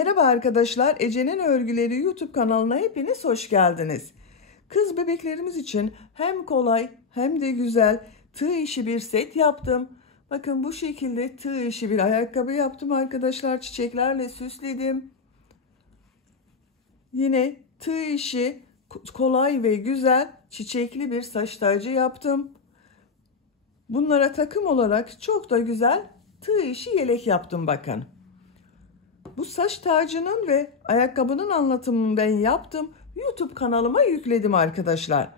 Merhaba arkadaşlar, Ece'nin Örgüleri YouTube kanalına hepiniz hoş geldiniz. Kız bebeklerimiz için hem kolay hem de güzel tığ işi bir set yaptım. Bakın bu şekilde tığ işi bir ayakkabı yaptım arkadaşlar, çiçeklerle süsledim. Yine tığ işi kolay ve güzel çiçekli bir saç tacı yaptım. Bunlara takım olarak çok da güzel tığ işi yelek yaptım bakın. Bu saç tacının ve ayakkabının anlatımını ben yaptım. YouTube kanalıma yükledim arkadaşlar.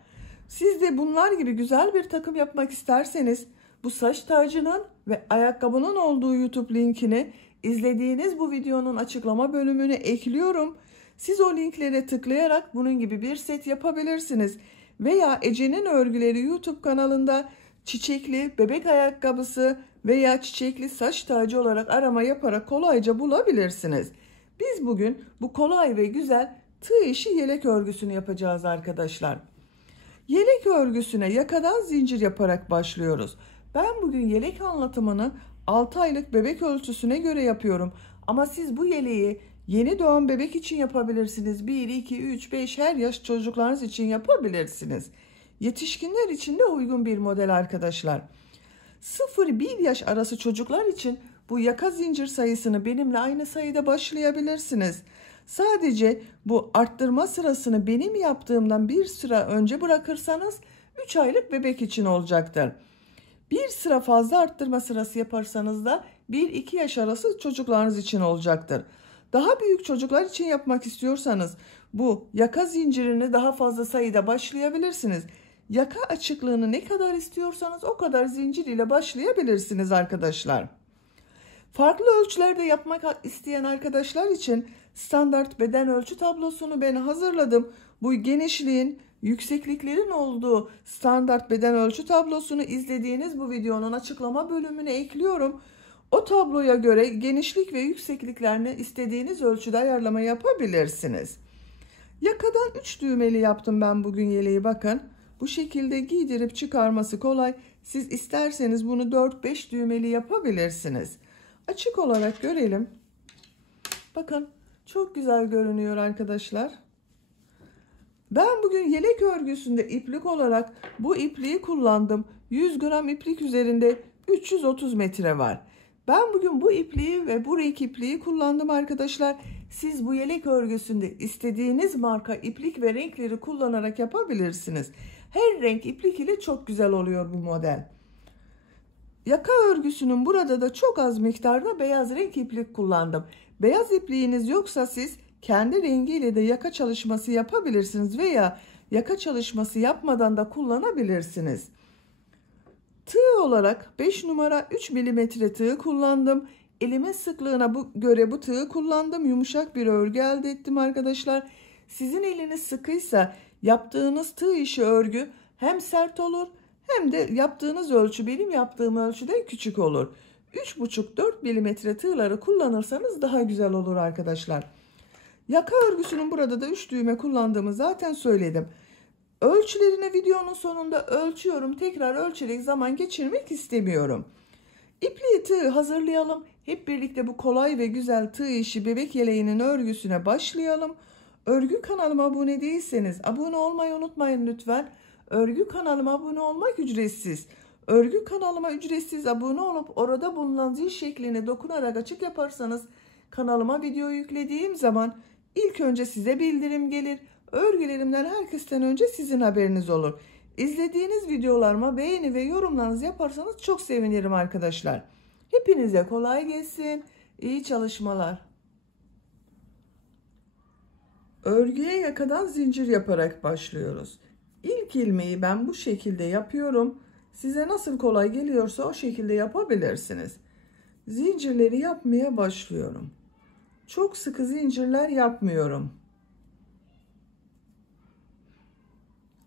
Siz de bunlar gibi güzel bir takım yapmak isterseniz bu saç tacının ve ayakkabının olduğu YouTube linkini izlediğiniz bu videonun açıklama bölümüne ekliyorum. Siz o linklere tıklayarak bunun gibi bir set yapabilirsiniz. Veya Ece'nin Örgüleri YouTube kanalında çiçekli bebek ayakkabısı veya çiçekli saç tacı olarak arama yaparak kolayca bulabilirsiniz. Biz bugün bu kolay ve güzel tığ işi yelek örgüsünü yapacağız arkadaşlar. Yelek örgüsüne yakadan zincir yaparak başlıyoruz. Ben bugün yelek anlatımını 6 aylık bebek ölçüsüne göre yapıyorum. Ama siz bu yeleği yeni doğan bebek için yapabilirsiniz. 1, 2, 3, 5 her yaş çocuklarınız için yapabilirsiniz. Yetişkinler için de uygun bir model arkadaşlar. 0-1 yaş arası çocuklar için bu yaka zincir sayısını benimle aynı sayıda başlayabilirsiniz. Sadece bu arttırma sırasını benim yaptığımdan bir sıra önce bırakırsanız 3 aylık bebek için olacaktır. Bir sıra fazla arttırma sırası yaparsanız da 1-2 yaş arası çocuklarınız için olacaktır. Daha büyük çocuklar için yapmak istiyorsanız bu yaka zincirini daha fazla sayıda başlayabilirsiniz. Yaka açıklığını ne kadar istiyorsanız o kadar zincir ile başlayabilirsiniz arkadaşlar. Farklı ölçülerde yapmak isteyen arkadaşlar için standart beden ölçü tablosunu ben hazırladım. Bu genişliğin, yüksekliklerin olduğu standart beden ölçü tablosunu izlediğiniz bu videonun açıklama bölümüne ekliyorum. O tabloya göre genişlik ve yüksekliklerini istediğiniz ölçüde ayarlama yapabilirsiniz. Yakadan 3 düğmeli yaptım ben bugün yeleği bakın. Bu şekilde giydirip çıkarması kolay. Siz isterseniz bunu 4-5 düğmeli yapabilirsiniz. Açık olarak görelim. Bakın çok güzel görünüyor arkadaşlar. Ben bugün yelek örgüsünde iplik olarak bu ipliği kullandım. 100 gram iplik üzerinde 330 metre var. Ben bugün bu ipliği ve bu renk ipliği kullandım arkadaşlar. Siz bu yelek örgüsünde istediğiniz marka iplik ve renkleri kullanarak yapabilirsiniz. Her renk iplik ile çok güzel oluyor bu model. Yaka örgüsünün burada da çok az miktarda beyaz renk iplik kullandım. Beyaz ipliğiniz yoksa siz kendi rengiyle de yaka çalışması yapabilirsiniz veya yaka çalışması yapmadan da kullanabilirsiniz. Tığ olarak 5 numara 3 milimetre tığ kullandım. Elimin sıklığına göre bu tığı kullandım. Yumuşak bir örgü elde ettim arkadaşlar. Sizin eliniz sıkıysa yaptığınız tığ işi örgü hem sert olur hem de yaptığınız ölçü benim yaptığım ölçüden küçük olur. 3,5-4 milimetre tığları kullanırsanız daha güzel olur arkadaşlar. Yaka örgüsünün burada da 3 düğme kullandığımı zaten söyledim. Ölçülerini videonun sonunda ölçüyorum. Tekrar ölçerek zaman geçirmek istemiyorum. İpliği tığ hazırlayalım. Hep birlikte bu kolay ve güzel tığ işi bebek yeleğinin örgüsüne başlayalım. Örgü kanalıma abone değilseniz abone olmayı unutmayın lütfen. Örgü kanalıma abone olmak ücretsiz. Örgü kanalıma ücretsiz abone olup orada bulunan zil şekline dokunarak açık yaparsanız kanalıma video yüklediğim zaman ilk önce size bildirim gelir. Örgülerimden herkesten önce sizin haberiniz olur. İzlediğiniz videolarıma beğeni ve yorumlarınızı yaparsanız çok sevinirim arkadaşlar. Hepinize kolay gelsin. İyi çalışmalar. Örgüye yakadan zincir yaparak başlıyoruz. İlk ilmeği ben bu şekilde yapıyorum. Size nasıl kolay geliyorsa o şekilde yapabilirsiniz. Zincirleri yapmaya başlıyorum. Çok sıkı zincirler yapmıyorum.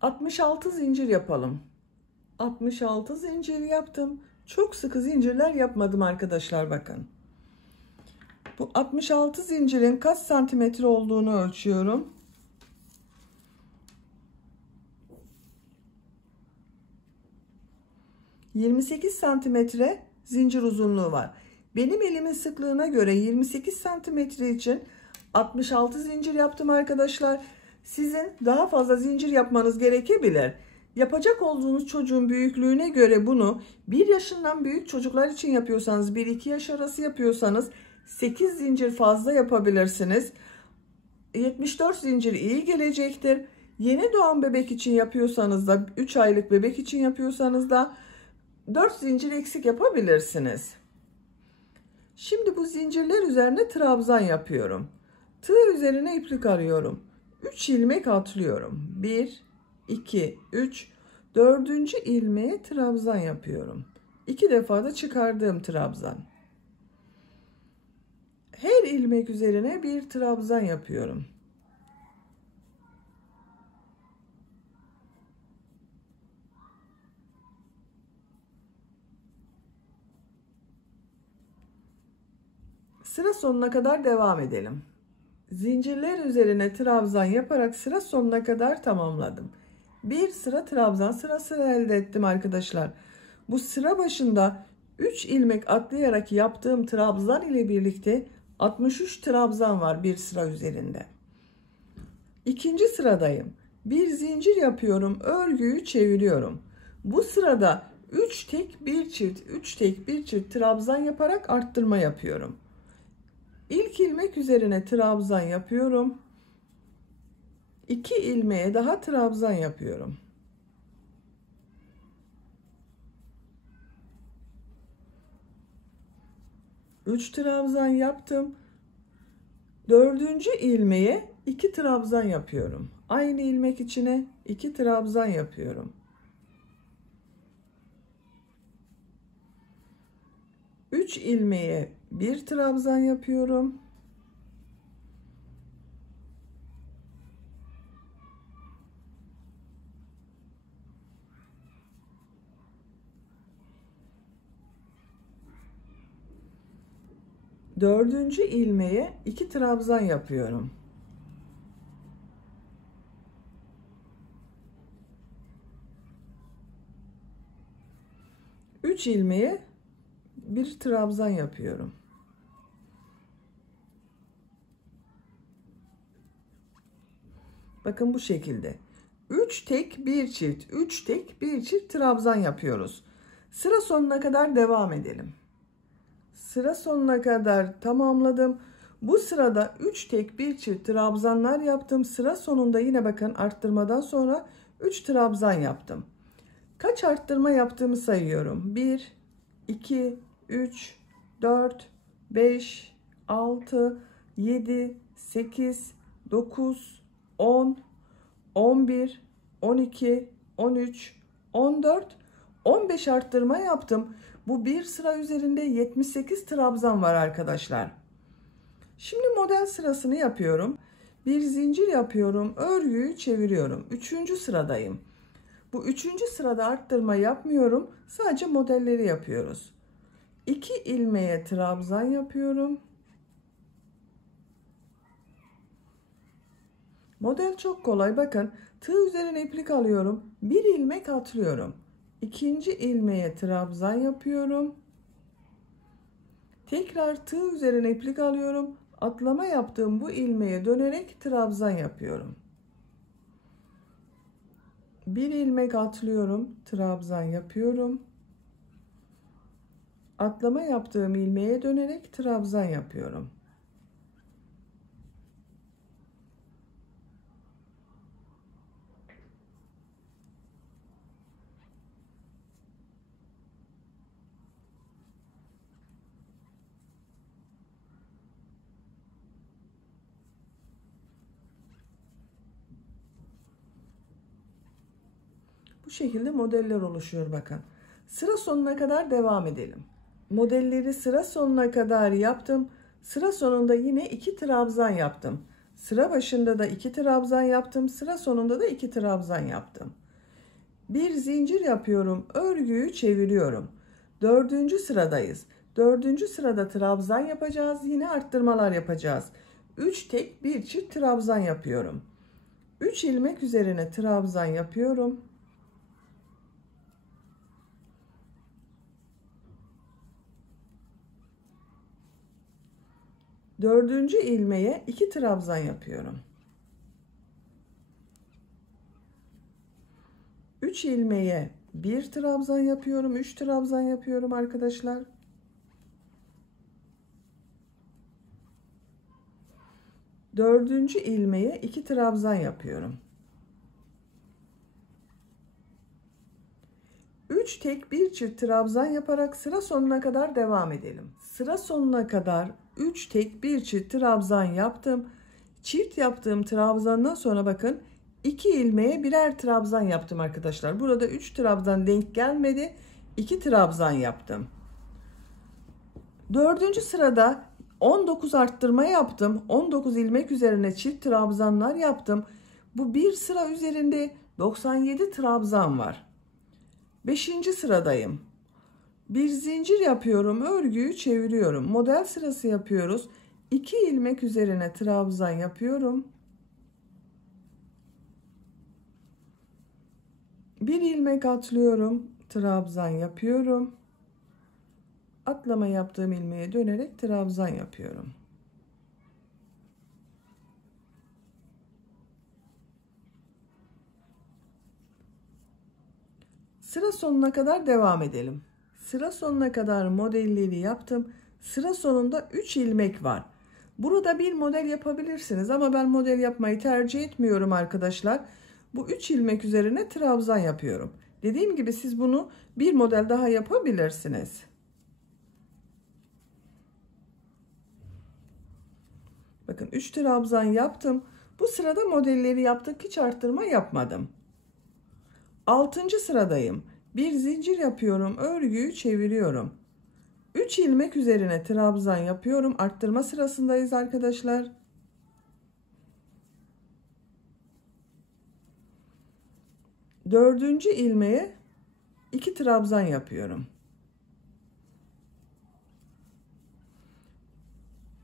66 zincir yapalım. 66 zincir yaptım. Çok sıkı zincirler yapmadım arkadaşlar bakın. Bu 66 zincirin kaç santimetre olduğunu ölçüyorum. 28 santimetre zincir uzunluğu var. Benim elimin sıklığına göre 28 santimetre için 66 zincir yaptım arkadaşlar. Sizin daha fazla zincir yapmanız gerekebilir. Yapacak olduğunuz çocuğun büyüklüğüne göre bunu 1 yaşından büyük çocuklar için yapıyorsanız, 1-2 yaş arası yapıyorsanız 8 zincir fazla yapabilirsiniz. 74 zincir iyi gelecektir. Yeni doğan bebek için yapıyorsanız da, 3 aylık bebek için yapıyorsanız da 4 zincir eksik yapabilirsiniz. Şimdi bu zincirler üzerine trabzan yapıyorum. Tığ üzerine iplik arıyorum. 3 ilmek atlıyorum. 1, 2, 3, 4. ilmeğe trabzan yapıyorum. 2 defa da çıkardığım trabzan. Her ilmek üzerine bir trabzan yapıyorum. Sıra sonuna kadar devam edelim. Zincirler üzerine trabzan yaparak sıra sonuna kadar tamamladım. Bir sıra trabzan sırası elde ettim arkadaşlar. Bu sıra başında 3 ilmek atlayarak yaptığım trabzan ile birlikte 63 trabzan var bir sıra üzerinde. İkinci sıradayım. Bir zincir yapıyorum, örgüyü çeviriyorum. Bu sırada 3 tek bir çift, 3 tek bir çift trabzan yaparak arttırma yapıyorum. İlk ilmek üzerine trabzan yapıyorum. 2 ilmeğe daha trabzan yapıyorum. Üç trabzan yaptım. 4. ilmeğe 2 trabzan yapıyorum. Aynı ilmek içine 2 trabzan yapıyorum. 3 ilmeğe 1 trabzan yapıyorum. Dördüncü ilmeğe 2 trabzan yapıyorum. Üç ilmeğe bir trabzan yapıyorum. Bakın bu şekilde. 3 tek bir çift, 3 tek bir çift trabzan yapıyoruz. Sıra sonuna kadar devam edelim. Sıra sonuna kadar tamamladım. Bu sırada 3 tek bir çift trabzanlar yaptım. Sıra sonunda yine bakın arttırmadan sonra 3 trabzan yaptım. Kaç arttırma yaptığımı sayıyorum. 1, 2, 3, 4, 5, 6, 7, 8, 9, 10, 11, 12, 13, 14, 15 arttırma yaptım. Bu bir sıra üzerinde 78 trabzan var arkadaşlar. Şimdi model sırasını yapıyorum. Bir zincir yapıyorum. Örgüyü çeviriyorum. 3. sıradayım. Bu 3. sırada arttırma yapmıyorum. Sadece modelleri yapıyoruz. 2 ilmeğe trabzan yapıyorum. Model çok kolay. Bakın tığ üzerine iplik alıyorum. Bir ilmek atlıyorum. İkinci ilmeğe trabzan yapıyorum. Tekrar tığ üzerine iplik alıyorum. Atlama yaptığım bu ilmeğe dönerek trabzan yapıyorum. Bir ilmek atlıyorum. Trabzan yapıyorum. Atlama yaptığım ilmeğe dönerek trabzan yapıyorum. Bu şekilde modeller oluşuyor bakın. Sıra sonuna kadar devam edelim. Modelleri sıra sonuna kadar yaptım. Sıra sonunda yine 2 trabzan yaptım. Sıra başında da 2 trabzan yaptım. Sıra sonunda da 2 trabzan yaptım. Bir zincir yapıyorum. Örgüyü çeviriyorum. 4. sıradayız. 4. sırada trabzan yapacağız. Yine arttırmalar yapacağız. 3 tek bir çift trabzan yapıyorum. 3 ilmek üzerine trabzan yapıyorum. Dördüncü ilmeğe 2 trabzan yapıyorum. 3 ilmeğe 1 trabzan yapıyorum. 3 trabzan yapıyorum arkadaşlar. Dördüncü ilmeğe 2 trabzan yapıyorum. 3 tek 1 çift trabzan yaparak sıra sonuna kadar devam edelim. Sıra sonuna kadar 3 tek 1 çift trabzan yaptım. Çift yaptığım trabzandan sonra bakın 2 ilmeğe birer trabzan yaptım arkadaşlar. Burada 3 trabzan denk gelmedi. 2 trabzan yaptım. Dördüncü sırada 19 arttırma yaptım. 19 ilmek üzerine çift trabzanlar yaptım. Bu bir sıra üzerinde 97 trabzan var. 5. sıradayım. Bir zincir yapıyorum, örgüyü çeviriyorum. Model sırası yapıyoruz. 2 ilmek üzerine trabzan yapıyorum. 1 ilmek atlıyorum, trabzan yapıyorum. Atlama yaptığım ilmeğe dönerek trabzan yapıyorum. Sıra sonuna kadar devam edelim. Sıra sonuna kadar modelleri yaptım. Sıra sonunda 3 ilmek var. Burada bir model yapabilirsiniz ama ben model yapmayı tercih etmiyorum arkadaşlar. Bu 3 ilmek üzerine trabzan yapıyorum. Dediğim gibi siz bunu bir model daha yapabilirsiniz. Bakın 3 trabzan yaptım. Bu sırada modelleri yaptık. Hiç arttırma yapmadım. 6. sıradayım. Bir zincir yapıyorum. Örgüyü çeviriyorum. 3 ilmek üzerine trabzan yapıyorum. Arttırma sırasındayız arkadaşlar. Dördüncü ilmeğe 2 trabzan yapıyorum.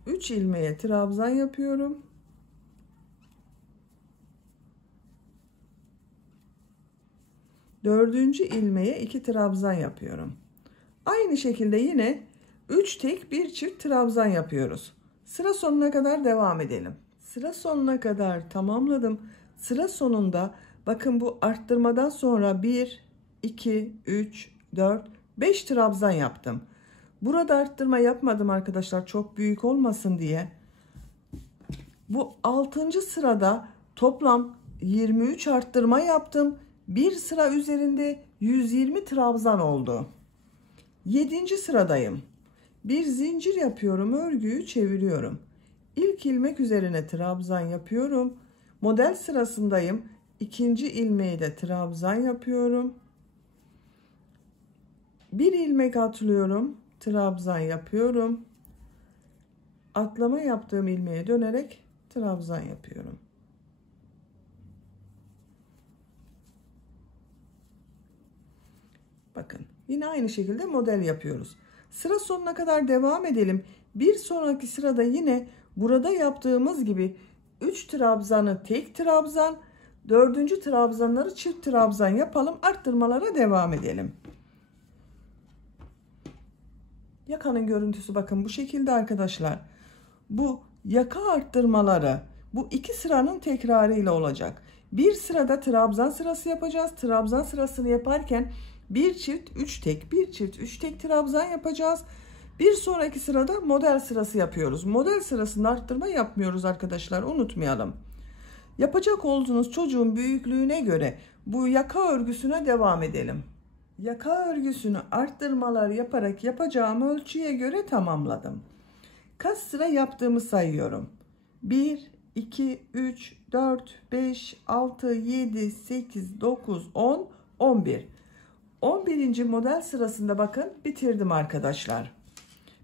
3 ilmeğe trabzan yapıyorum. Dördüncü ilmeğe 2 trabzan yapıyorum. Aynı şekilde yine 3 tek 1 çift trabzan yapıyoruz. Sıra sonuna kadar devam edelim. Sıra sonuna kadar tamamladım. Sıra sonunda bakın bu arttırmadan sonra 1, 2, 3, 4, 5 trabzan yaptım. Burada arttırma yapmadım arkadaşlar, çok büyük olmasın diye. Bu 6. sırada toplam 23 arttırma yaptım. Bir sıra üzerinde 120 trabzan oldu. 7. sıradayım. Bir zincir yapıyorum, örgüyü çeviriyorum. İlk ilmek üzerine trabzan yapıyorum. Model sırasındayım. 2. ilmeği de trabzan yapıyorum. Bir ilmek atlıyorum, trabzan yapıyorum. Atlama yaptığım ilmeğe dönerek trabzan yapıyorum. Bakın yine aynı şekilde model yapıyoruz. Sıra sonuna kadar devam edelim. Bir sonraki sırada yine burada yaptığımız gibi 3 trabzanı tek trabzan, 4. trabzanları çift trabzan yapalım. Arttırmalara devam edelim. Yakanın görüntüsü bakın bu şekilde arkadaşlar. Bu yaka arttırmaları bu 2 sıranın tekrarı ile olacak. Bir sırada trabzan sırası yapacağız. Trabzan sırasını yaparken bir çift 3 tek, bir çift 3 tek trabzan yapacağız. Bir sonraki sırada model sırası yapıyoruz. Model sırasında arttırma yapmıyoruz arkadaşlar, unutmayalım. Yapacak olduğunuz çocuğun büyüklüğüne göre bu yaka örgüsüne devam edelim. Yaka örgüsünü arttırmalar yaparak yapacağım ölçüye göre tamamladım. Kaç sıra yaptığımı sayıyorum. 1, 2, 3, 4, 5, 6, 7, 8, 9, 10, 11. 11. model sırasında bakın bitirdim arkadaşlar.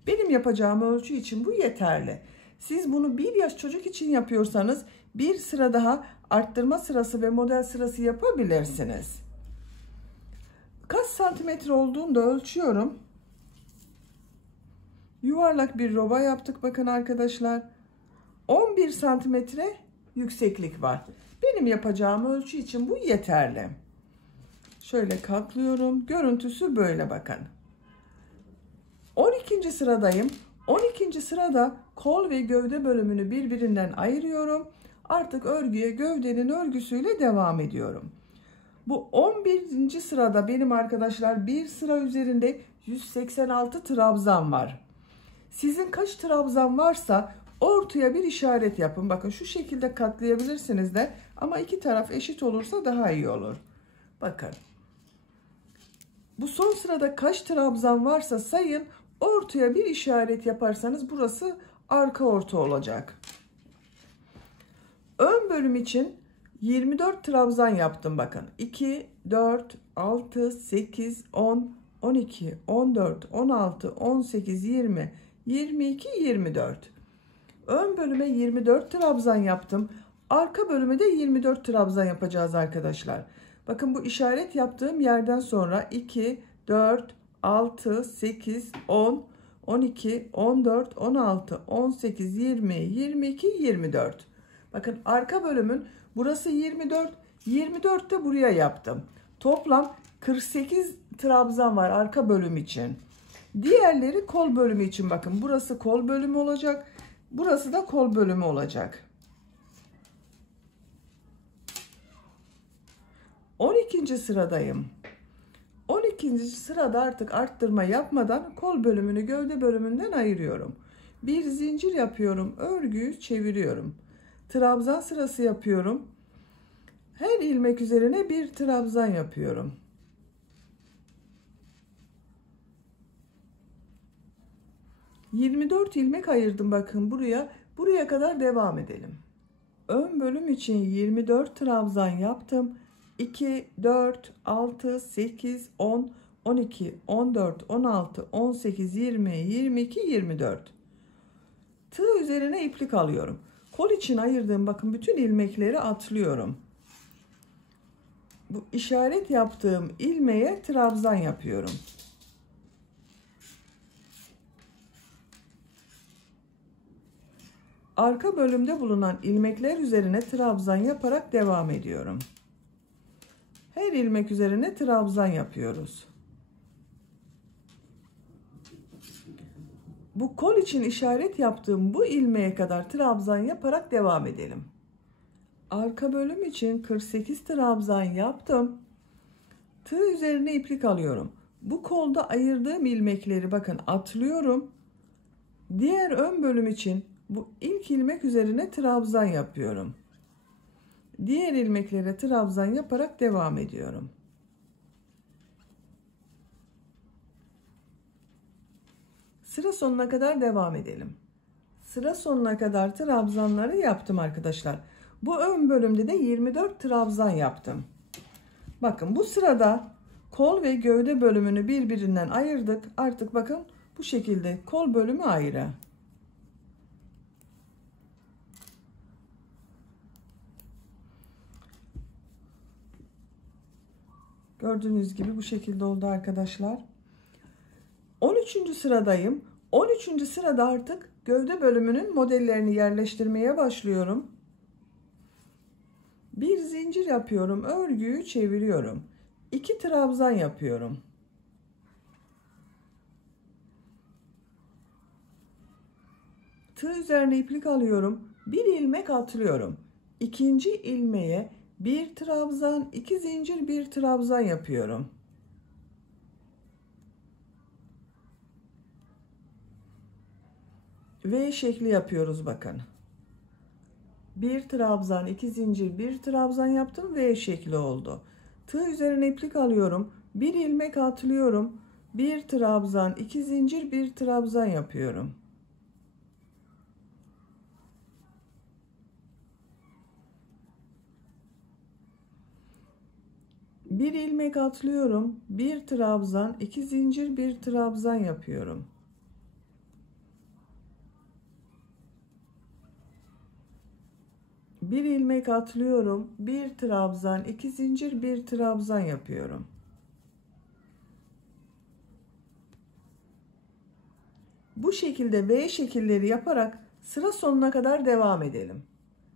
Benim yapacağım ölçü için bu yeterli. Siz bunu 1 yaş çocuk için yapıyorsanız bir sıra daha arttırma sırası ve model sırası yapabilirsiniz. Kaç santimetre olduğunu da ölçüyorum. Yuvarlak bir roba yaptık bakın arkadaşlar. 11 santimetre yükseklik var. Benim yapacağım ölçü için bu yeterli. Şöyle katlıyorum. Görüntüsü böyle bakın. 12. sıradayım. 12. sırada kol ve gövde bölümünü birbirinden ayırıyorum. Artık örgüye gövdenin örgüsüyle devam ediyorum. Bu 11. sırada benim arkadaşlar bir sıra üzerinde 186 trabzan var. Sizin kaç trabzan varsa ortaya bir işaret yapın. Bakın şu şekilde katlayabilirsiniz de ama iki taraf eşit olursa daha iyi olur. Bakın. Bu son sırada kaç trabzan varsa sayın, ortaya bir işaret yaparsanız burası arka orta olacak. Ön bölüm için 24 trabzan yaptım bakın. 2, 4, 6, 8, 10, 12, 14, 16, 18, 20, 22, 24. Ön bölüme 24 trabzan yaptım. Arka bölüme de 24 trabzan yapacağız arkadaşlar. Bakın bu işaret yaptığım yerden sonra 2, 4, 6, 8, 10, 12, 14, 16, 18, 20, 22, 24. Bakın arka bölümün burası 24, 24 de buraya yaptım. Toplam 48 trabzan var arka bölüm için. Diğerleri kol bölümü için bakın. Burası kol bölümü olacak. Burası da kol bölümü olacak. 12. sıradayım. 12. sırada artık arttırma yapmadan kol bölümünü gövde bölümünden ayırıyorum. Bir zincir yapıyorum. Örgüyü çeviriyorum. Trabzan sırası yapıyorum. Her ilmek üzerine bir trabzan yapıyorum. ...24 ilmek ayırdım bakın buraya. Buraya kadar devam edelim. Ön bölüm için 24 trabzan yaptım. 2, 4, 6, 8, 10, 12, 14, 16, 18, 20, 22, 24. Tığ üzerine iplik alıyorum. Kol için ayırdığım bakın bütün ilmekleri atlıyorum. Bu işaret yaptığım ilmeğe trabzan yapıyorum. Arka bölümde bulunan ilmekler üzerine trabzan yaparak devam ediyorum. Her ilmek üzerine trabzan yapıyoruz. Bu kol için işaret yaptığım bu ilmeğe kadar trabzan yaparak devam edelim. Arka bölüm için 48 trabzan yaptım. Tığ üzerine iplik alıyorum. Bu kolda ayırdığım ilmekleri bakın atlıyorum. Diğer ön bölüm için bu ilk ilmek üzerine trabzan yapıyorum. Diğer ilmeklere trabzan yaparak devam ediyorum. Sıra sonuna kadar devam edelim. Sıra sonuna kadar trabzanları yaptım arkadaşlar. Bu ön bölümde de 24 trabzan yaptım. Bakın bu sırada kol ve gövde bölümünü birbirinden ayırdık. Artık bakın bu şekilde kol bölümü ayrı. Gördüğünüz gibi bu şekilde oldu arkadaşlar. 13. sıradayım. 13. sırada artık gövde bölümünün modellerini yerleştirmeye başlıyorum. Bir zincir yapıyorum. Örgüyü çeviriyorum. 2 trabzan yapıyorum. Tığ üzerine iplik alıyorum. Bir ilmek atlıyorum. İkinci ilmeğe bir trabzan, 2 zincir, bir trabzan yapıyorum. V şekli yapıyoruz bakın. Bir trabzan, 2 zincir, bir trabzan yaptım. V şekli oldu. Tığ üzerine iplik alıyorum. Bir ilmek atlıyorum. Bir trabzan, 2 zincir, bir trabzan yapıyorum. Bir ilmek atlıyorum. Bir trabzan, 2 zincir, bir trabzan yapıyorum. Bir ilmek atlıyorum. Bir trabzan, 2 zincir, bir trabzan yapıyorum. Bu şekilde V şekilleri yaparak sıra sonuna kadar devam edelim.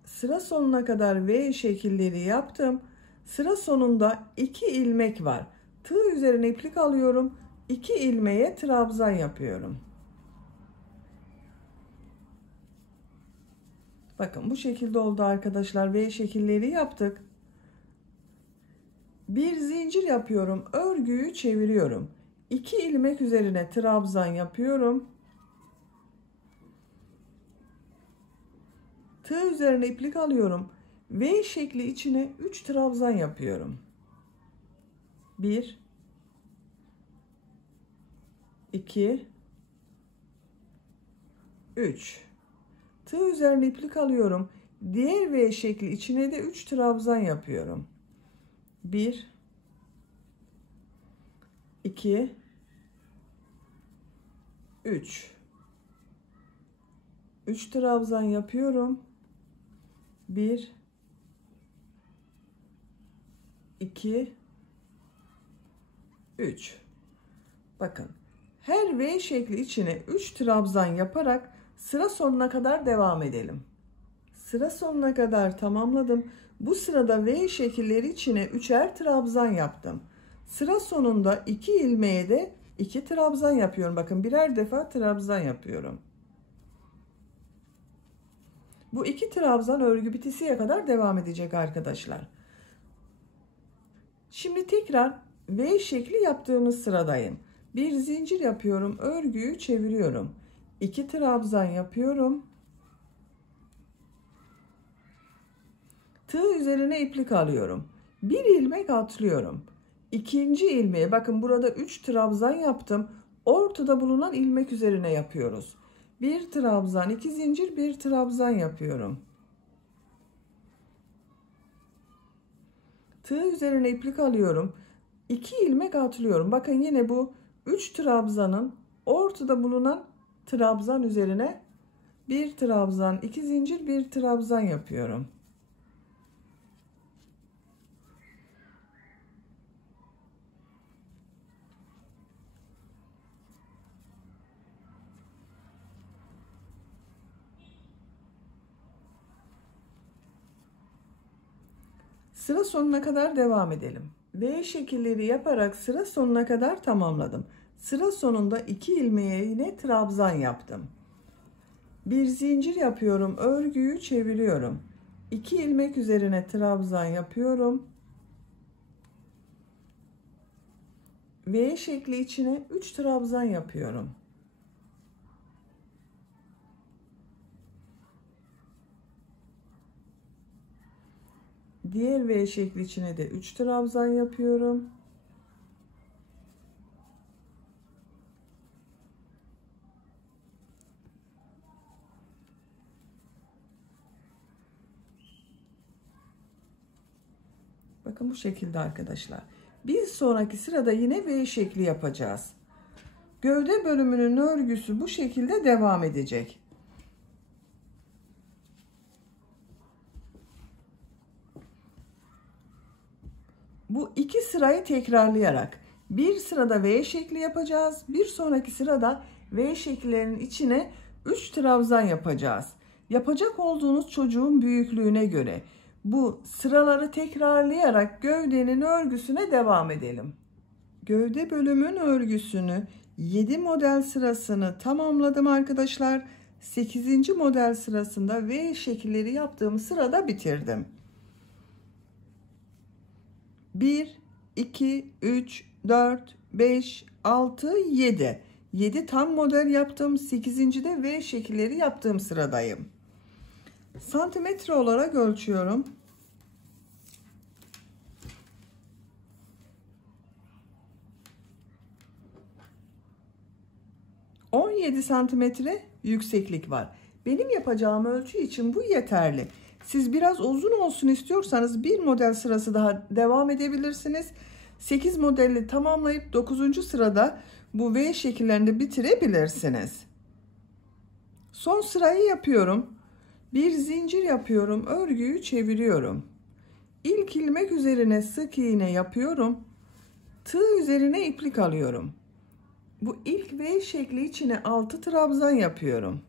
Sıra sonuna kadar V şekilleri yaptım. Sıra sonunda 2 ilmek var. Tığ üzerine iplik alıyorum. 2 ilmeğe trabzan yapıyorum. Bakın bu şekilde oldu arkadaşlar. V şekilleri yaptık. Bir zincir yapıyorum. Örgüyü çeviriyorum. 2 ilmek üzerine trabzan yapıyorum. Tığ üzerine iplik alıyorum. V şekli içine 3 trabzan yapıyorum. 1 2 3. Tığ üzerine iplik alıyorum. Diğer V şekli içine de 3 trabzan yapıyorum. 1 2 3. 3 trabzan yapıyorum. 1 2 3. Bakın. Her V şekli içine 3 trabzan yaparak sıra sonuna kadar devam edelim. Sıra sonuna kadar tamamladım. Bu sırada V şekilleri içine 3'er trabzan yaptım. Sıra sonunda 2 ilmeğe de 2 trabzan yapıyorum. Bakın birer defa trabzan yapıyorum. Bu 2 trabzan örgü bitesiye kadar devam edecek arkadaşlar. Şimdi tekrar V şekli yaptığımız sıradayım. Bir zincir yapıyorum, örgüyü çeviriyorum. 2 trabzan yapıyorum. Tığ üzerine iplik alıyorum. Bir ilmek atlıyorum. İkinci ilmeğe bakın burada 3 trabzan yaptım. Ortada bulunan ilmek üzerine yapıyoruz. Bir trabzan, 2 zincir, bir trabzan yapıyorum. Tığ üzerine iplik alıyorum. 2 ilmek atlıyorum. Bakın yine bu 3 trabzanın ortada bulunan trabzan üzerine bir trabzan, 2 zincir, bir trabzan yapıyorum. Sıra sonuna kadar devam edelim. V şekilleri yaparak sıra sonuna kadar tamamladım. Sıra sonunda 2 ilmeğe yine trabzan yaptım. Bir zincir yapıyorum, örgüyü çeviriyorum. 2 ilmek üzerine trabzan yapıyorum. V şekli içine 3 trabzan yapıyorum. Diğer V şekli içine de 3 trabzan yapıyorum. Bakın bu şekilde arkadaşlar. Bir sonraki sırada yine V şekli yapacağız. Gövde bölümünün örgüsü bu şekilde devam edecek. Bu iki sırayı tekrarlayarak bir sırada V şekli yapacağız. Bir sonraki sırada V şekillerinin içine 3 trabzan yapacağız. Yapacak olduğunuz çocuğun büyüklüğüne göre bu sıraları tekrarlayarak gövdenin örgüsüne devam edelim. Gövde bölümün örgüsünü 7 model sırasını tamamladım arkadaşlar. 8. model sırasında V şekilleri yaptığım sırada bitirdim. 1, 2, 3, 4, 5, 6, 7. 7 tam model yaptım. 8. de V şekilleri yaptığım sıradayım. Santimetre olarak ölçüyorum. 17 santimetre yükseklik var. Benim yapacağım ölçü için bu yeterli. Siz biraz uzun olsun istiyorsanız bir model sırası daha devam edebilirsiniz. 8 modeli tamamlayıp 9. sırada bu V şekillerinde bitirebilirsiniz. Son sırayı yapıyorum. Bir zincir yapıyorum. Örgüyü çeviriyorum. İlk ilmek üzerine sık iğne yapıyorum. Tığ üzerine iplik alıyorum. Bu ilk V şekli içine 6 trabzan yapıyorum.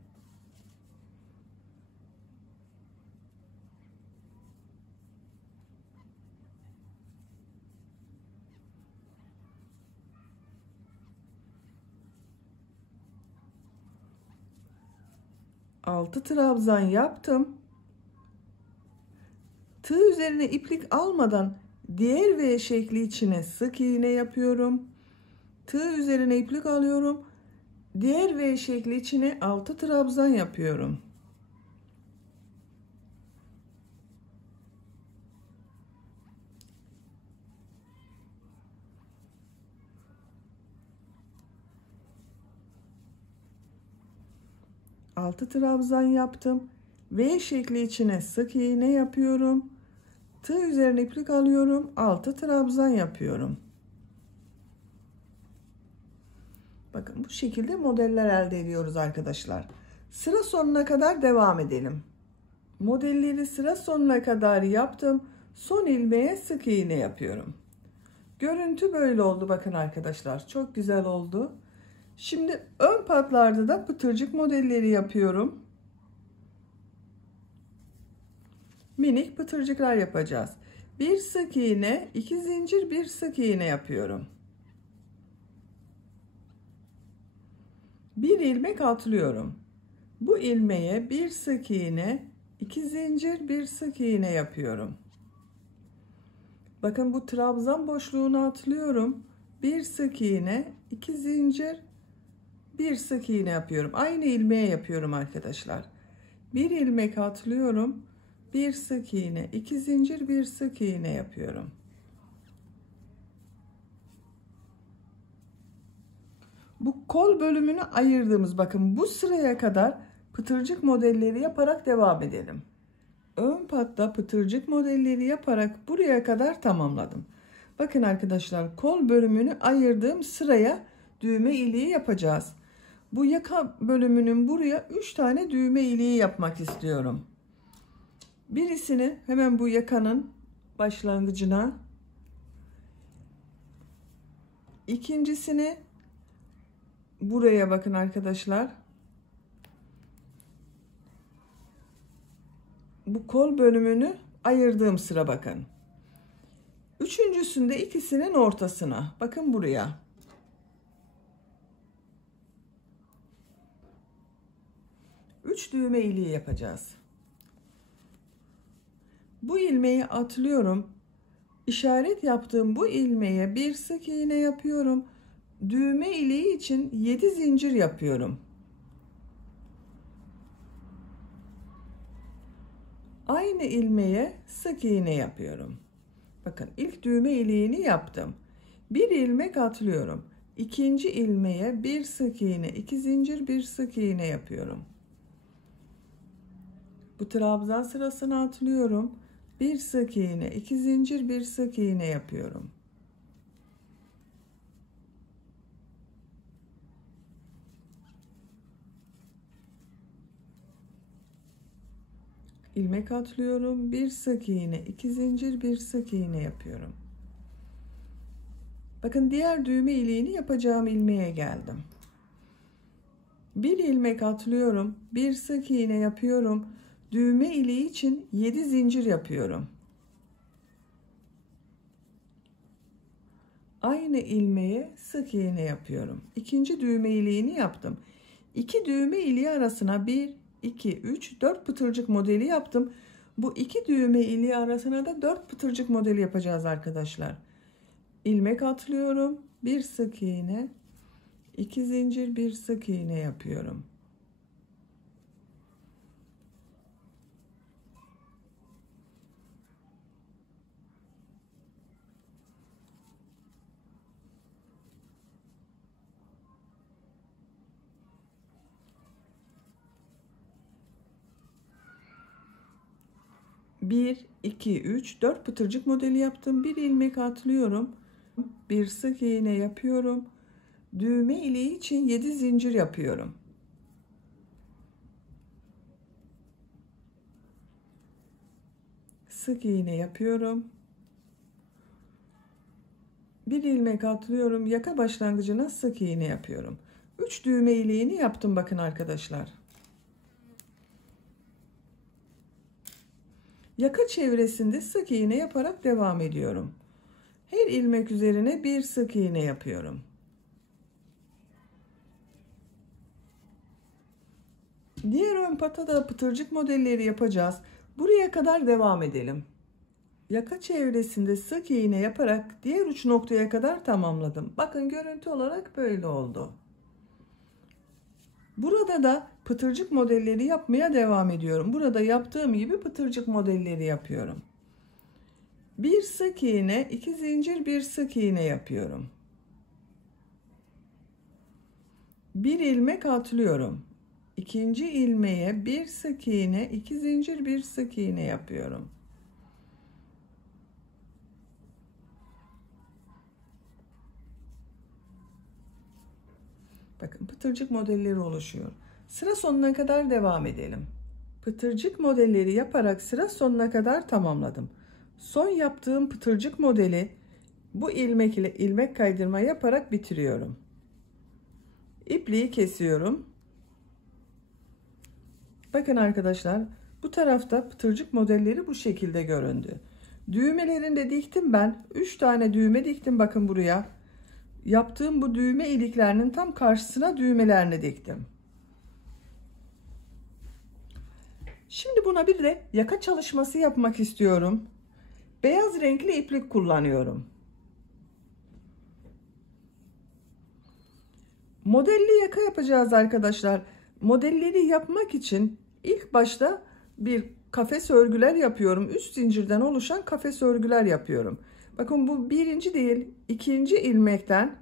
Altı trabzan yaptım. Tığ üzerine iplik almadan diğer V şekli içine sık iğne yapıyorum. Tığ üzerine iplik alıyorum. Diğer V şekli içine 6 trabzan yapıyorum. Altı trabzan yaptım. V şekli içine sık iğne yapıyorum. Tığ üzerine iplik alıyorum. 6 trabzan yapıyorum. Bakın bu şekilde modeller elde ediyoruz arkadaşlar. Sıra sonuna kadar devam edelim. Modelleri sıra sonuna kadar yaptım. Son ilmeğe sık iğne yapıyorum. Görüntü böyle oldu bakın arkadaşlar. Çok güzel oldu. Şimdi ön patlarda da pıtırcık modelleri yapıyorum. Minik pıtırcıklar yapacağız. Bir sık iğne, 2 zincir, bir sık iğne yapıyorum. Bir ilmek atlıyorum. Bu ilmeğe bir sık iğne, 2 zincir, bir sık iğne yapıyorum. Bakın bu trabzan boşluğunu atlıyorum. Bir sık iğne, 2 zincir, bir sık iğne yapıyorum. Aynı ilmeğe yapıyorum arkadaşlar. Bir ilmek atlıyorum. Bir sık iğne, 2 zincir, bir sık iğne yapıyorum. Bu kol bölümünü ayırdığımız bakın bu sıraya kadar pıtırcık modelleri yaparak devam edelim. Ön patta pıtırcık modelleri yaparak buraya kadar tamamladım. Bakın arkadaşlar kol bölümünü ayırdığım sıraya düğme iliği yapacağız. Bu yaka bölümünün buraya 3 tane düğme iliği yapmak istiyorum. Birisini hemen bu yakanın başlangıcına, ikincisini buraya bakın arkadaşlar. Bu kol bölümünü ayırdığım sıra bakın. Üçüncüsünde ikisinin ortasına. Bakın buraya. Üç düğme iliği yapacağız. Bu ilmeği atlıyorum. İşaret yaptığım bu ilmeğe bir sık iğne yapıyorum. Düğme iliği için 7 zincir yapıyorum. Aynı ilmeğe sık iğne yapıyorum. Bakın ilk düğme iliğini yaptım. Bir ilmek atlıyorum. İkinci ilmeğe bir sık iğne, 2 zincir, bir sık iğne yapıyorum. Bu trabzan sırasını atlıyorum. Bir sık iğne, 2 zincir, bir sık iğne yapıyorum. İlmek atlıyorum. Bir sık iğne, 2 zincir, bir sık iğne yapıyorum. Bakın diğer düğme iliğini yapacağım ilmeğe geldim. Bir ilmek atlıyorum. Bir sık iğne yapıyorum. Düğme iliği için 7 zincir yapıyorum. Aynı ilmeğe sık iğne yapıyorum. İkinci düğme iliğini yaptım. İki düğme iliği arasına 1, 2, 3, 4 pıtırcık modeli yaptım. Bu iki düğme iliği arasına da 4 pıtırcık modeli yapacağız arkadaşlar. İlmek atlıyorum. Bir sık iğne, 2 zincir, bir sık iğne yapıyorum. Bir, iki, üç, 4 pıtırcık modeli yaptım. Bir ilmek atlıyorum. Bir sık iğne yapıyorum. Düğme iliği için 7 zincir yapıyorum. Sık iğne yapıyorum. Bir ilmek atlıyorum. Yaka başlangıcına sık iğne yapıyorum. 3 düğme iliğini yaptım bakın arkadaşlar. Yaka çevresinde sık iğne yaparak devam ediyorum. Her ilmek üzerine bir sık iğne yapıyorum. Diğer ön pata da pıtırcık modelleri yapacağız. Buraya kadar devam edelim. Yaka çevresinde sık iğne yaparak diğer uç noktaya kadar tamamladım. Bakın görüntü olarak böyle oldu. Burada da pıtırcık modelleri yapmaya devam ediyorum. Burada yaptığım gibi pıtırcık modelleri yapıyorum. Bir sık iğne, 2 zincir, bir sık iğne yapıyorum. Bir ilmek atlıyorum. İkinci ilmeğe bir sık iğne, 2 zincir, bir sık iğne yapıyorum. Bakın pıtırcık modelleri oluşuyor. Sıra sonuna kadar devam edelim. Pıtırcık modelleri yaparak sıra sonuna kadar tamamladım. Son yaptığım pıtırcık modeli bu ilmek ile ilmek kaydırma yaparak bitiriyorum. İpliği kesiyorum. Bakın arkadaşlar, bu tarafta pıtırcık modelleri bu şekilde göründü. Düğmelerini de diktim ben. 3 tane düğme diktim bakın buraya. Yaptığım bu düğme iliklerinin tam karşısına düğmelerini diktim. Şimdi buna bir de yaka çalışması yapmak istiyorum. Beyaz renkli iplik kullanıyorum. Modelli yaka yapacağız arkadaşlar. Modelleri yapmak için ilk başta bir kafes örgüler yapıyorum. Üst zincirden oluşan kafes örgüler yapıyorum. Bakın bu birinci değil, ikinci ilmekten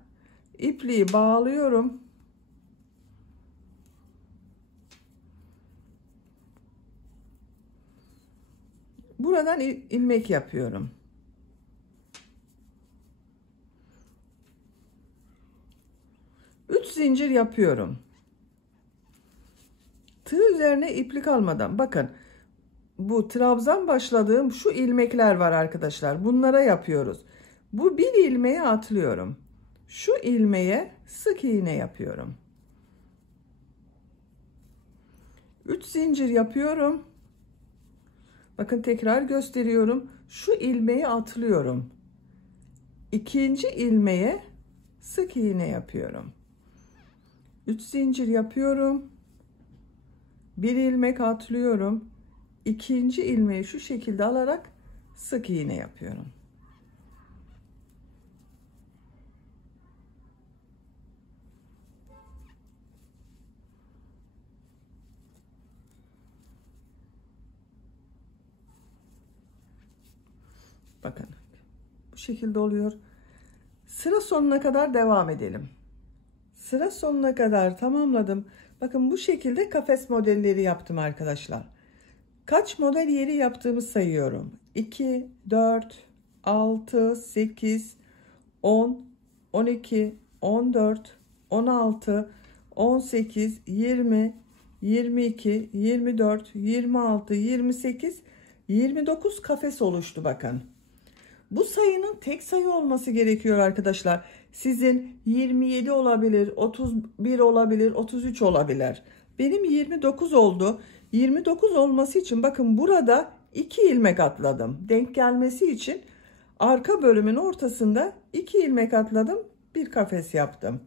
ipliği bağlıyorum. Buradan ilmek yapıyorum. Üç zincir yapıyorum. Tığ üzerine iplik almadan bakın bu trabzan başladığım şu ilmekler var arkadaşlar. Bunlara yapıyoruz. Bu bir ilmeğe atlıyorum. Şu ilmeğe sık iğne yapıyorum. 3 zincir yapıyorum. Bakın tekrar gösteriyorum. Şu ilmeği atlıyorum. İkinci ilmeğe sık iğne yapıyorum. 3 zincir yapıyorum. Bir ilmek atlıyorum. İkinci ilmeği şu şekilde alarak sık iğne yapıyorum. Bakın bu şekilde oluyor. Sıra sonuna kadar devam edelim. Sıra sonuna kadar tamamladım. Bakın bu şekilde kafes modelleri yaptım arkadaşlar. Kaç model yeri yaptığımı sayıyorum. 2, 4, 6, 8, 10, 12, 14, 16, 18, 20, 22, 24, 26, 28, 29 kafes oluştu bakın. Bu sayının tek sayı olması gerekiyor arkadaşlar. Sizin 27 olabilir, 31 olabilir, 33 olabilir. Benim 29 oldu. 29 olması için bakın burada 2 ilmek atladım. Denk gelmesi için arka bölümün ortasında 2 ilmek atladım. Bir kafes yaptım.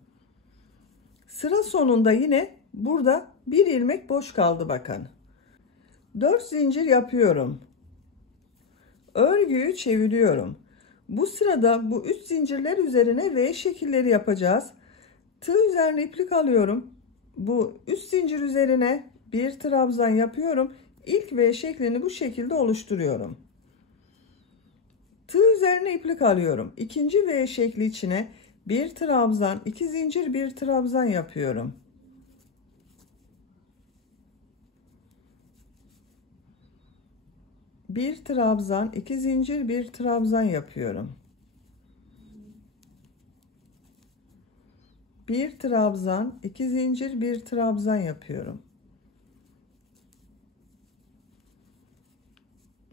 Sıra sonunda yine burada bir ilmek boş kaldı bakın. 4 zincir yapıyorum. Örgüyü çeviriyorum. Bu sırada bu 3 zincirler üzerine V şekilleri yapacağız. Tığ üzerine iplik alıyorum. Bu 3 zincir üzerine bir trabzan yapıyorum. İlk V şeklini bu şekilde oluşturuyorum. Tığ üzerine iplik alıyorum. İkinci V şekli içine bir trabzan, 2 zincir, bir trabzan yapıyorum. Bir trabzan, 2 zincir, bir trabzan yapıyorum. Bir trabzan, 2 zincir, bir trabzan yapıyorum.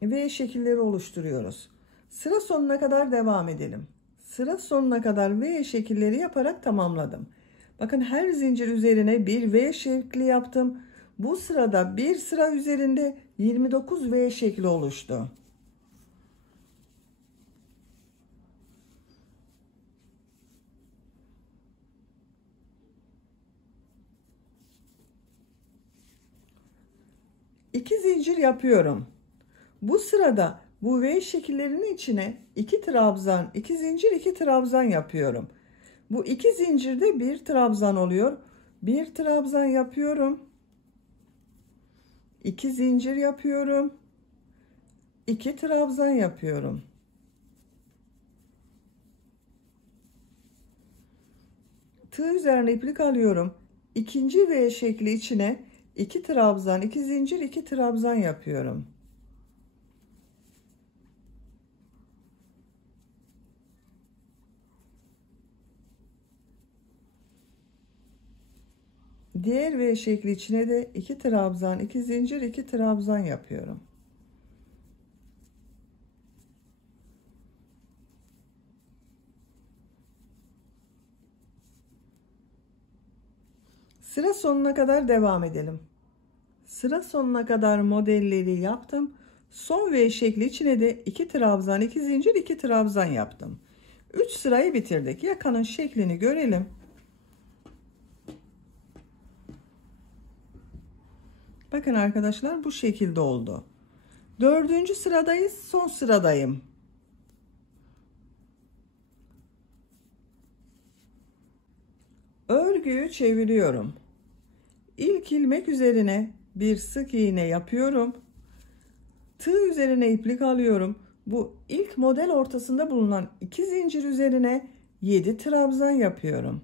V şekilleri oluşturuyoruz. Sıra sonuna kadar devam edelim. Sıra sonuna kadar V şekilleri yaparak tamamladım. Bakın her zincir üzerine bir V şekli yaptım. Bu sırada bir sıra üzerinde 29 V şekli oluştu. İki zincir yapıyorum. Bu sırada Bu V şekillerinin içine 2 trabzan, 2 zincir, 2 trabzan yapıyorum. Bu 2 zincirde 1 trabzan oluyor. 1 trabzan yapıyorum. 2 zincir yapıyorum. 2 trabzan yapıyorum. Tığ üzerine iplik alıyorum. İkinci V şekli içine 2 trabzan, 2 zincir, 2 trabzan yapıyorum. Diğer V şekli içine de 2 trabzan, 2 zincir, 2 trabzan yapıyorum. Sıra sonuna kadar devam edelim. Sıra sonuna kadar modelleri yaptım. Son V şekli içine de 2 trabzan, 2 zincir, 2 trabzan yaptım. 3 sırayı bitirdik. Yakanın şeklini görelim. Bakın arkadaşlar, bu şekilde oldu. 4. sıradayız. Son sıradayım. Örgüyü çeviriyorum. İlk ilmek üzerine bir sık iğne yapıyorum. Tığ üzerine iplik alıyorum. Bu ilk model ortasında bulunan 2 zincir üzerine 7 trabzan yapıyorum.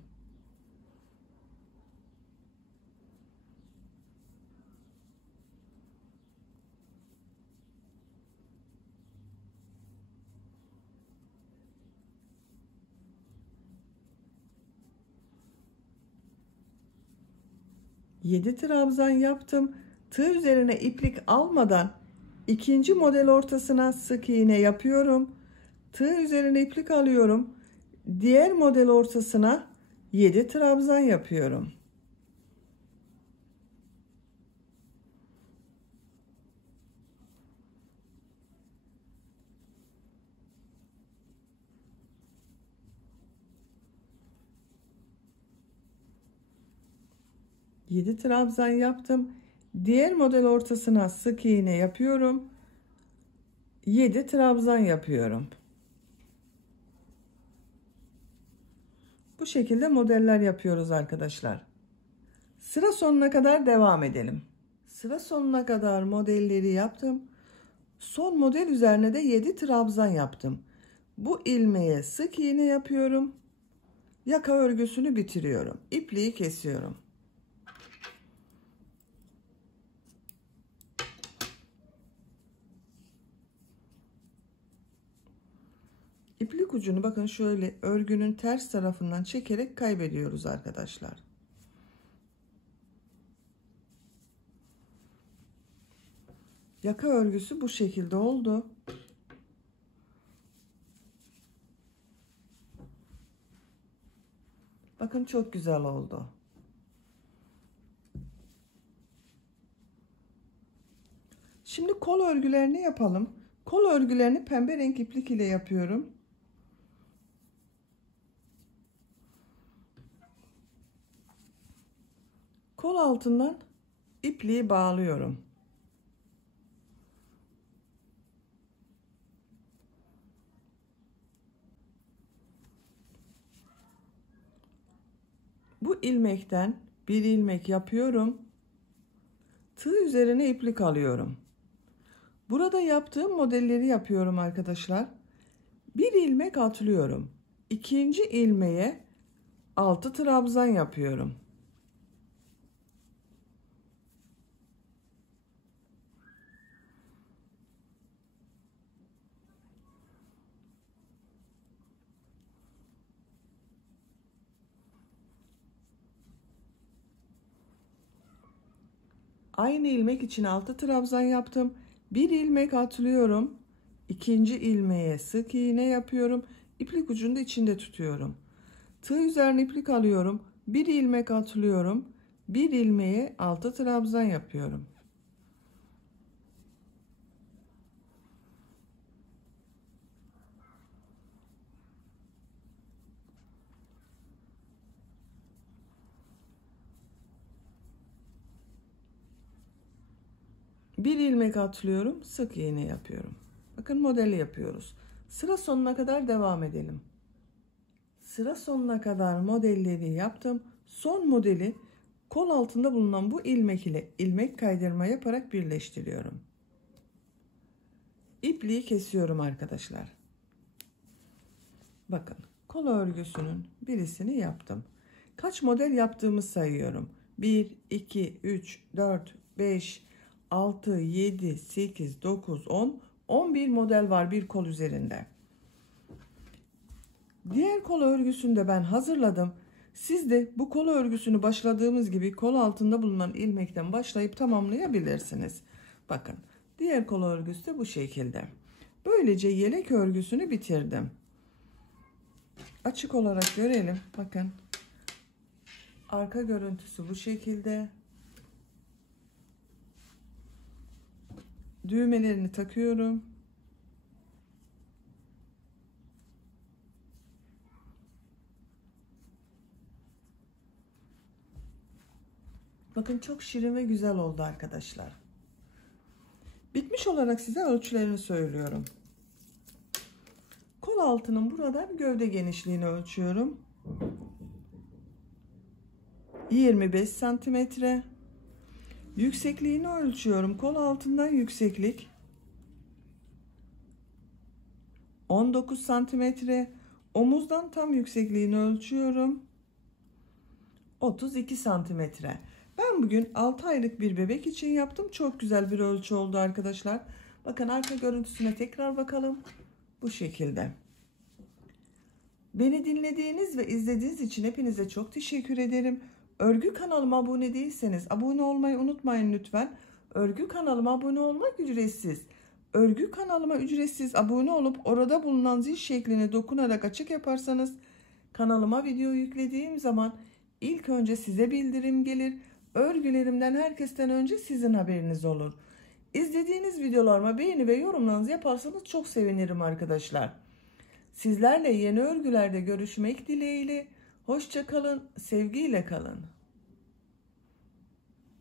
Yedi trabzan yaptım. Tığ üzerine iplik almadan ikinci model ortasına sık iğne yapıyorum. Tığ üzerine iplik alıyorum. Diğer model ortasına 7 trabzan yapıyorum. Yedi trabzan yaptım. Diğer model ortasına sık iğne yapıyorum. 7 trabzan yapıyorum. Bu şekilde modeller yapıyoruz arkadaşlar. Sıra sonuna kadar devam edelim. Sıra sonuna kadar modelleri yaptım. Son model üzerine de 7 trabzan yaptım. Bu ilmeğe sık iğne yapıyorum. Yaka örgüsünü bitiriyorum. İpliği kesiyorum. İplik ucunu bakın şöyle örgünün ters tarafından çekerek kaybediyoruz arkadaşlar. Yaka örgüsü bu şekilde oldu. Bakın çok güzel oldu. Şimdi kol örgülerini yapalım. Kol örgülerini pembe renk iplik ile yapıyorum. Kol altından ipliği bağlıyorum. Bu ilmekten bir ilmek yapıyorum. Tığ üzerine iplik alıyorum. Burada yaptığım modelleri yapıyorum arkadaşlar. Bir ilmek atlıyorum. İkinci ilmeğe 6 trabzan yapıyorum. Aynı ilmek için 6 trabzan yaptım. Bir ilmek atlıyorum. İkinci ilmeğe sık iğne yapıyorum. İplik ucunu da içinde tutuyorum. Tığ üzerine iplik alıyorum. Bir ilmek atlıyorum. Bir ilmeğe 6 trabzan yapıyorum. Bir ilmek atlıyorum, sık iğne yapıyorum. Bakın modeli yapıyoruz. Sıra sonuna kadar devam edelim. Sıra sonuna kadar modelleri yaptım. Son modeli kol altında bulunan bu ilmek ile ilmek kaydırma yaparak birleştiriyorum. İpliği kesiyorum arkadaşlar. Bakın kol örgüsünün birisini yaptım. Kaç model yaptığımı sayıyorum. 1, 2, 3, 4, 5, 6, 7, 8, 9, 10, 11 model var bir kol üzerinde. Diğer kol örgüsünü de ben hazırladım. Siz de bu kol örgüsünü başladığımız gibi kol altında bulunan ilmekten başlayıp tamamlayabilirsiniz. Bakın diğer kol örgüsü de bu şekilde. Böylece yelek örgüsünü bitirdim. Açık olarak görelim. Bakın arka görüntüsü bu şekilde. Düğmelerini takıyorum. Bakın çok şirin ve güzel oldu arkadaşlar. Bitmiş olarak size ölçülerini söylüyorum. Kol altının burada gövde genişliğini ölçüyorum. 25 santimetre. Yüksekliğini ölçüyorum. Kol altından yükseklik 19 santimetre. Omuzdan tam yüksekliğini ölçüyorum. 32 santimetre. Ben bugün 6 aylık bir bebek için yaptım. Çok güzel bir ölçü oldu arkadaşlar. Bakın arka görüntüsüne tekrar bakalım. Bu şekilde. Beni dinlediğiniz ve izlediğiniz için hepinize çok teşekkür ederim. Örgü kanalıma abone değilseniz abone olmayı unutmayın lütfen. Örgü kanalıma abone olmak ücretsiz. Örgü kanalıma ücretsiz abone olup orada bulunan zil şekline dokunarak açık yaparsanız kanalıma video yüklediğim zaman ilk önce size bildirim gelir. Örgülerimden herkesten önce sizin haberiniz olur. İzlediğiniz videolarıma beğeni ve yorumlarınızı yaparsanız çok sevinirim arkadaşlar. Sizlerle yeni örgülerde görüşmek dileğiyle. Hoşça kalın, sevgiyle kalın.